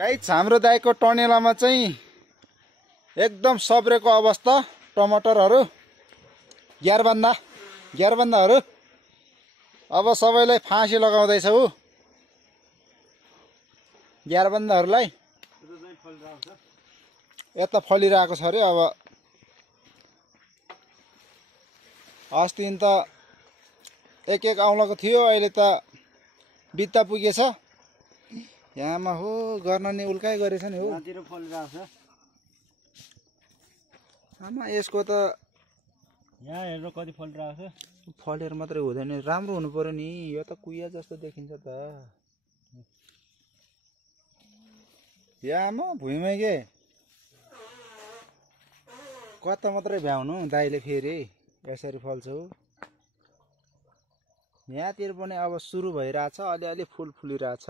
Guys हाम्रो दाइको टनेलामा चाहिँ एकदम सब्रेको अवस्था टमाटरहरू ग्यारबन्दाहरू अब सबैलाई फाँसी लगाउँदैछ उ ग्यारबन्दाहरूलाई यता फलिरहेको छ अरे। अब अस्ति त एक औँलाको थियो अहिले त बित्ता पुगेछ। यहाँमा हो गर्न नि उल्काइ गरेछ नि हो आमा यसको त यहाँ हेर्नु कति फलिरहेको छ। फलेर मात्रै हुँदैन राम्रो हुनु पर्यो नि यो त कुहिया जस्तो देखिन्छ त यहाँमा भुइँमै के कता मात्रै भ्याउनु दाइले फेरि यसरी फल्छौ। यहाँतिर पनि अब सुरु भइरहेछ अलिअलि फुल फुलिरहेछ।